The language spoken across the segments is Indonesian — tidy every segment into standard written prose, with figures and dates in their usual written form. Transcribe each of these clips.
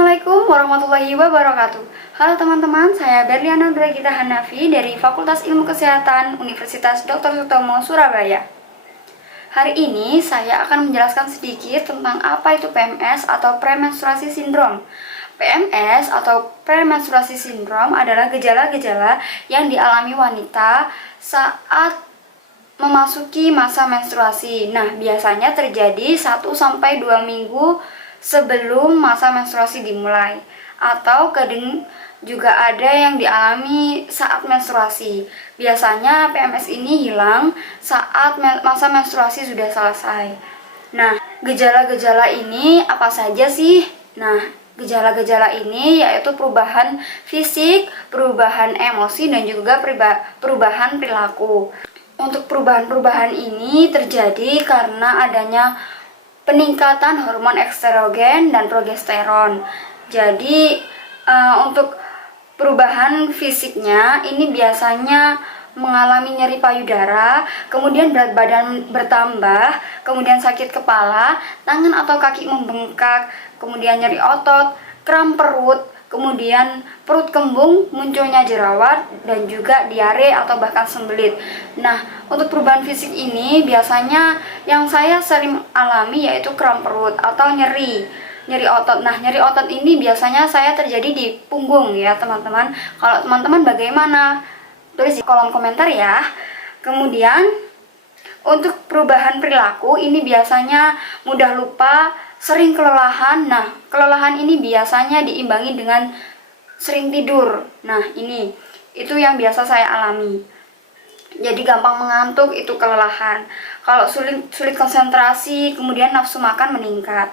Assalamualaikum warahmatullahi wabarakatuh. Halo teman-teman, saya Berliana Nuragita Hanafi dari Fakultas Ilmu Kesehatan Universitas Dr. Sutomo, Surabaya. Hari ini saya akan menjelaskan sedikit tentang apa itu PMS atau premenstruasi sindrom. PMS atau premenstruasi sindrom adalah gejala-gejala yang dialami wanita saat memasuki masa menstruasi. Nah, biasanya terjadi 1-2 minggu sebelum masa menstruasi dimulai, atau kadang juga ada yang dialami saat menstruasi. Biasanya PMS ini hilang saat masa menstruasi sudah selesai. Nah, gejala-gejala ini apa saja sih? Nah, gejala-gejala ini yaitu perubahan fisik, perubahan emosi, dan juga perubahan perilaku. Untuk perubahan-perubahan ini terjadi karena adanya peningkatan hormon estrogen dan progesteron. Jadi untuk perubahan fisiknya ini biasanya mengalami nyeri payudara, kemudian berat badan bertambah, kemudian sakit kepala, tangan atau kaki membengkak, kemudian nyeri otot, kram perut, kemudian perut kembung, munculnya jerawat, dan juga diare atau bahkan sembelit. Nah, untuk perubahan fisik ini biasanya yang saya sering alami yaitu kram perut atau nyeri otot. Nah, nyeri otot ini biasanya saya terjadi di punggung ya teman-teman. Kalau teman-teman bagaimana? Tulis di kolom komentar ya. Kemudian untuk perubahan perilaku ini biasanya mudah lupa, sering kelelahan. Nah, kelelahan ini biasanya diimbangi dengan sering tidur. Nah, itu yang biasa saya alami. Jadi gampang mengantuk, itu kelelahan. Kalau sulit konsentrasi, kemudian nafsu makan meningkat.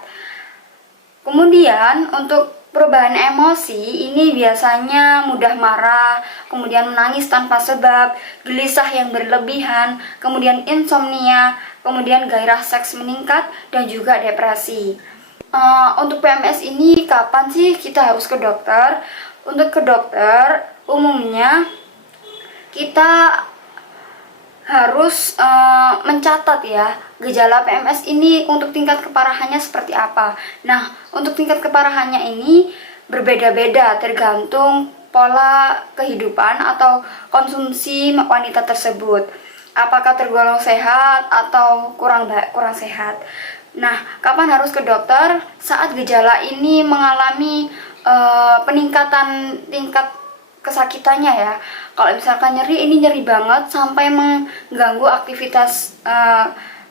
Kemudian untuk perubahan emosi ini biasanya mudah marah, kemudian menangis tanpa sebab, gelisah yang berlebihan, kemudian insomnia, kemudian gairah seks meningkat, dan juga depresi. Untuk PMS ini kapan sih kita harus ke dokter? Untuk ke dokter umumnya kita harus mencatat ya gejala PMS ini untuk tingkat keparahannya seperti apa. Nah, untuk tingkat keparahannya ini berbeda-beda tergantung pola kehidupan atau konsumsi wanita tersebut. Apakah tergolong sehat atau kurang sehat. Nah, kapan harus ke dokter? Saat gejala ini mengalami peningkatan tingkat kesakitannya ya. Kalau misalkan ini nyeri banget sampai mengganggu aktivitas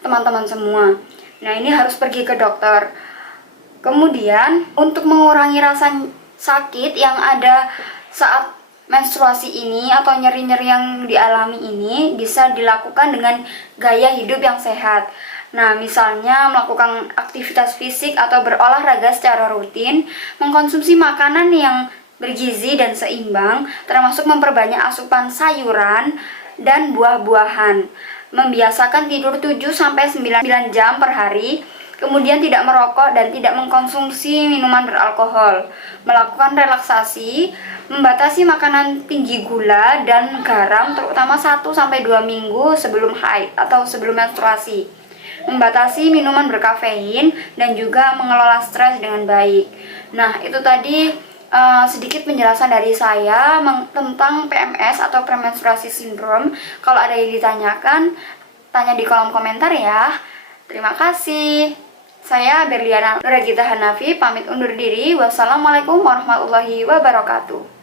teman-teman semua. Nah, ini harus pergi ke dokter. Kemudian untuk mengurangi rasa sakit yang ada saat menstruasi ini atau nyeri-nyeri yang dialami ini bisa dilakukan dengan gaya hidup yang sehat. Nah, misalnya melakukan aktivitas fisik atau berolahraga secara rutin, mengkonsumsi makanan yang bergizi dan seimbang, termasuk memperbanyak asupan sayuran dan buah-buahan, membiasakan tidur 7-9 jam per hari, kemudian tidak merokok dan tidak mengkonsumsi minuman beralkohol, melakukan relaksasi, membatasi makanan tinggi gula dan garam terutama 1-2 minggu sebelum haid atau sebelum menstruasi, membatasi minuman berkafein, dan juga mengelola stres dengan baik. Nah, itu tadi sedikit penjelasan dari saya tentang PMS atau premenstruasi sindrom. Kalau ada yang ditanyakan, tanya di kolom komentar ya. Terima kasih. Saya Berliana Nuragita Hanafi, pamit undur diri. Wassalamualaikum warahmatullahi wabarakatuh.